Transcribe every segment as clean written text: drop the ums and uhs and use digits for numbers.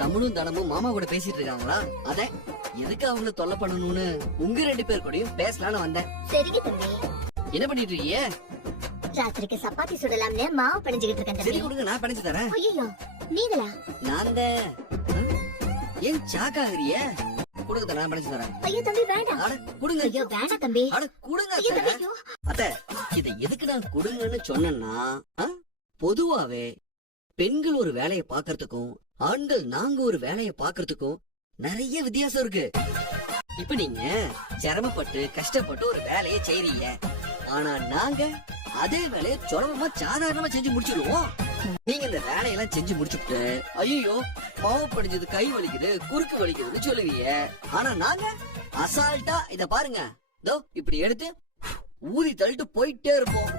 தமிழும் தனமும் மாமா கூட பேசிட்டு இருக்காங்களா? அத எதுக்கு அவங்கள தொல்லை பண்ணணும்னு உங்க 2 பேர் கூடயும் பேசலாம்னு வந்தேன். சரிங்க தம்பி. என்ன பண்ணிட்டு இருக்கீங்க? ராத்திரிக்கு சப்பாத்தி சுடலாம்னு மாவு பிணைஞ்சுக்கிட்டு இருக்கேன் சரி தம்பி. கொடுங்க, நான் பிணைச்சு தரேன். ஐயோ நீங்களா? நான் ஏன் சாக்காகிறிய? கொடுங்க, நான் பிணைச்சு தரேன். ஐயோ தம்பி வேண்டாம். அட கொடுங்க. ஐயோ வேண்டாம் தம்பி. அட கொடுங்க ஐயோ தம்பி, அத்தை. ஐயோ. அத்தை, இதை எதுக்கு நான் கொடுங்கன்னு சொன்னேன்னா, பொதுவாவே பெண்கள் ஒரு வேலையை பாக்குறதுக்கும் ஆண்கள் நாங்க ஒரு வேலையை பாக்குறதுக்கும் நிறைய வித்தியாசம் இருக்கு. இப்ப நீங்க சிரமப்பட்டு கஷ்டப்பட்டு ஒரு வேலையை செய்றீங்க, ஆனா நாங்க அதே வேலையை சுலபமா சாதாரணமா செஞ்சு முடிச்சிடுவோம். நீங்க இந்த வேலையெல்லாம் செஞ்சு முடிச்சுட்டு ஐயோ மாவு படிஞ்சது, கை வலிக்குது, குறுக்கு வலிக்குதுன்னு சொல்லுவீங்க. ஆனா நாங்க அசால்ட்டா இத பாருங்க, இதோ இப்படி எடுத்து ஊதி தள்ளிட்டு போயிட்டே இருப்போம்.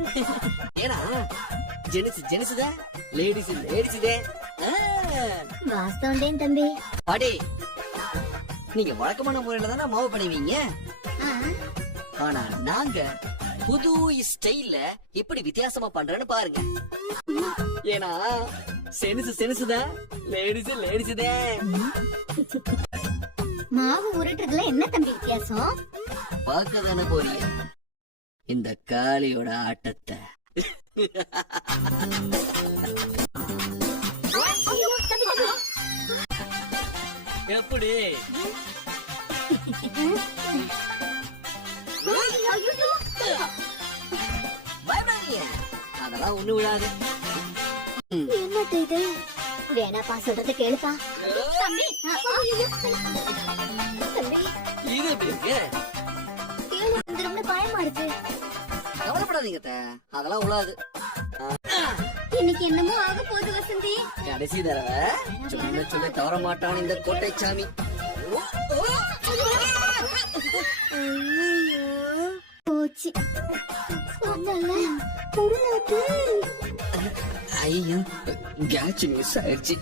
ஏன்னா ஜெனிசுதே, லேடிஸுதே. வாஸ்தவம் தம்பி. பாடி, நீங்க வழக்கமான முறையில தானே மாவு பண்ணுவீங்க, ஆனா நாங்க புது ஸ்டைல்ல எப்படி வித்தியாசமா பண்றேன்னு பாருங்க. ஏன்னா செனிசுதே, லேடிஸுதே. மாவு உருட்டுறதுல என்ன தம்பி வித்தியாசம்? பார்க்க தானே போறீங்க இந்த காளியோட ஆட்டத்தை. ஐயோ தம்பி தம்பி. எப்படி ஐயோ. பயப்படாதீங்க, அதெல்லாம் ஒண்ணு விடாது. என்னது இது? வேணாப்பா, சொல்றது கேளுப்பா தம்பி. தம்பி இது எப்படி இருக்கு? கீழே விழுந்துரும்னு பயமா இருக்கு. கவலைப்படாதீங்க அத்தை, அதெல்லாம் உழாது. இன்னைக்கு என்னமோ ஆக போகுது வசந்தி. கடைசி தடவை சொல்ல தவற மாட்டான் இந்த கோட்டை சாமி. போச்சு. சொன்னல புடுனாக்கு. ஐயோ கேட்ச் மிஸ் ஆயிடுச்சு.